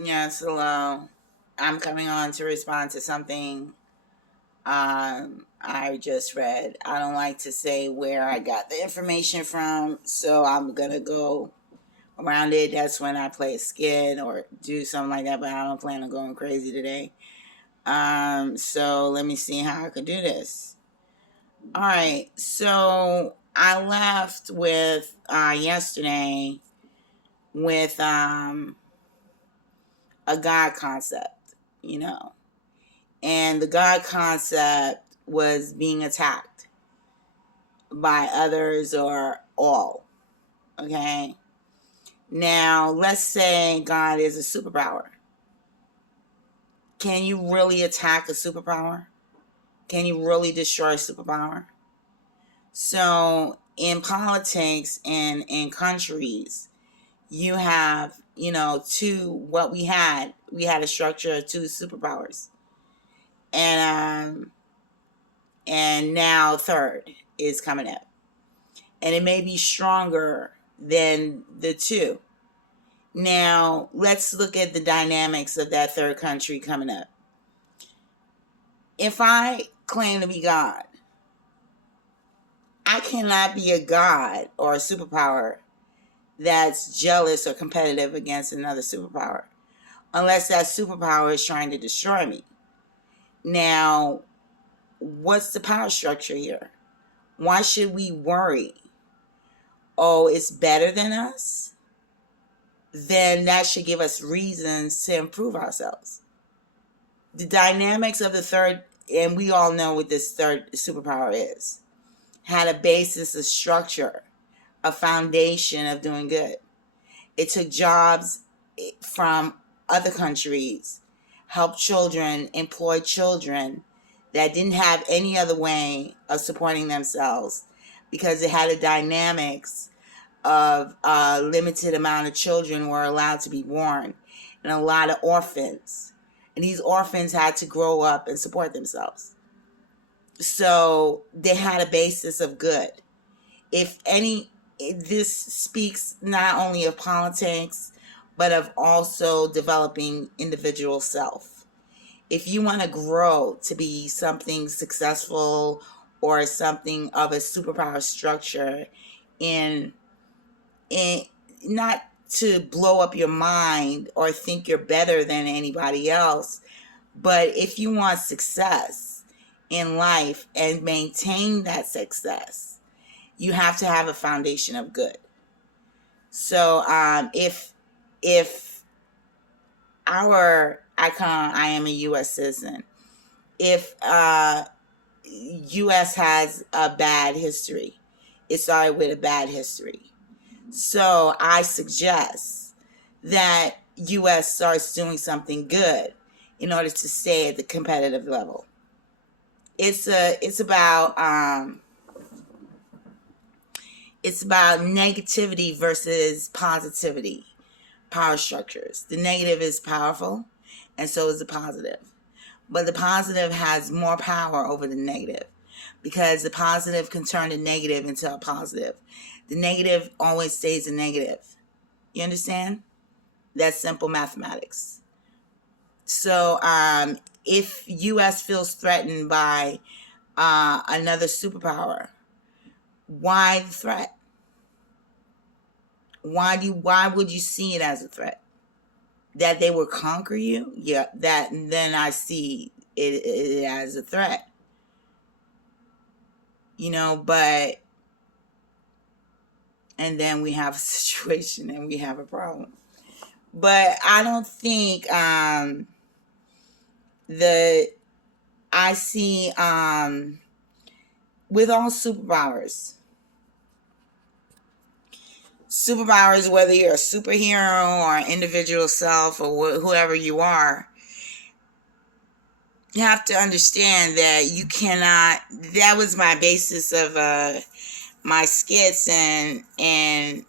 Yeah, it's hello. I'm coming on to respond to something I just read. I don't like to say where I got the information from, so I'm gonna go around it. That's when I play a skit or do something like that, but I don't plan on going crazy today. So let me see how I could do this. All right, so I left with yesterday with a God concept, you know. And the God concept was being attacked by others or all. Okay. Now, let's say God is a superpower. Can you really attack a superpower? Can you really destroy a superpower? So, in politics and in countries, you have, what we had a structure of two superpowers. And and now third is coming up. And it may be stronger than the two. Now, let's look at the dynamics of that third country coming up. If I claim to be God, I cannot be a god or a superpower that's jealous or competitive against another superpower unless that superpower is trying to destroy me. Now, what's the power structure here? Why should we worry? Oh, it's better than us? Then that should give us reasons to improve ourselves. The dynamics of the third, and we all know what this third superpower is, had a basis, a structure, a foundation of doing good. It took jobs from other countries, helped children, employed children that didn't have any other way of supporting themselves because it had a dynamics of a limited amount of children were allowed to be born and a lot of orphans. And these orphans had to grow up and support themselves. So they had a basis of good. If any, this speaks not only of politics, but of also developing individual self. If you want to grow to be something successful or something of a superpower structure in in not to blow up your mind or think you're better than anybody else, but if you want success in life and maintain that success, you have to have a foundation of good. So if our icon, I am a U.S. citizen, if U.S. has a bad history, it started with a bad history. So I suggest that U.S. starts doing something good in order to stay at the competitive level. It's about negativity versus positivity. Power structures. The negative is powerful, and so is the positive. But the positive has more power over the negative because the positive can turn the negative into a positive. The negative always stays a negative. You understand? That's simple mathematics. So if U.S. feels threatened by another superpower, why the threat? Why would you see it as a threat? That they will conquer you? Yeah, that then I see it as a threat. But and then we have a situation and we have a problem. But I don't think the I see with all superpowers, whether you're a superhero or an individual self or whoever you are, you have to understand that you cannot. That was my basis of my skits and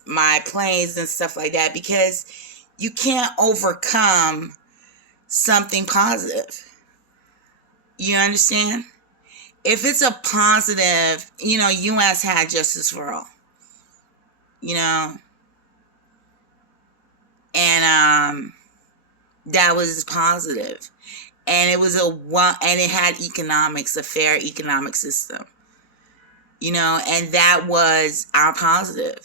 my plays and stuff like that, because you can't overcome something positive. You understand? If it's a positive, U.S. had justice for all, and that was positive. And it was and it had economics, a fair economic system, and that was our positive.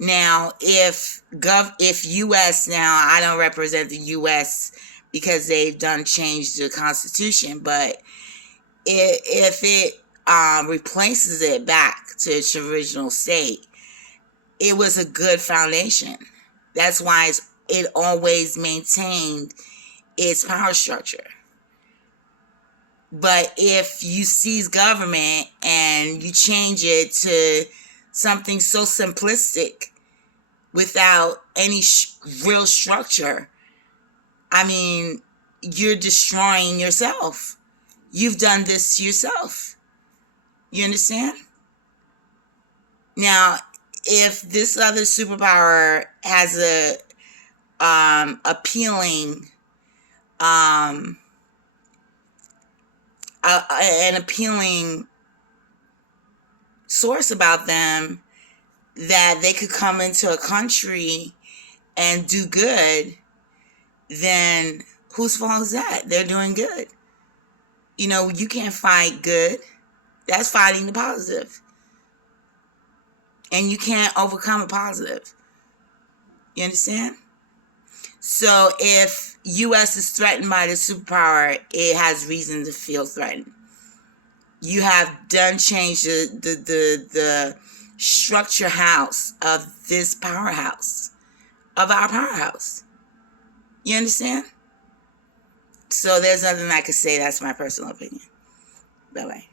Now, if U.S. now, I don't represent the U.S. because they've changed the Constitution, but if it replaces it back to its original state, it was a good foundation. That's why it always maintained its power structure. But if you seize government and you change it to something so simplistic without any real structure, I mean, you're destroying yourself. You've done this to yourself. You understand? Now, if this other superpower has an appealing source about them, that they could come into a country and do good, then whose fault is that? They're doing good. You can't fight good. That's fighting the positive. And you can't overcome a positive. You understand? So if U.S. is threatened by the superpower, it has reason to feel threatened. You have changed the structure house of this powerhouse, of our powerhouse. You understand? So there's nothing I could say. That's my personal opinion. Bye-bye.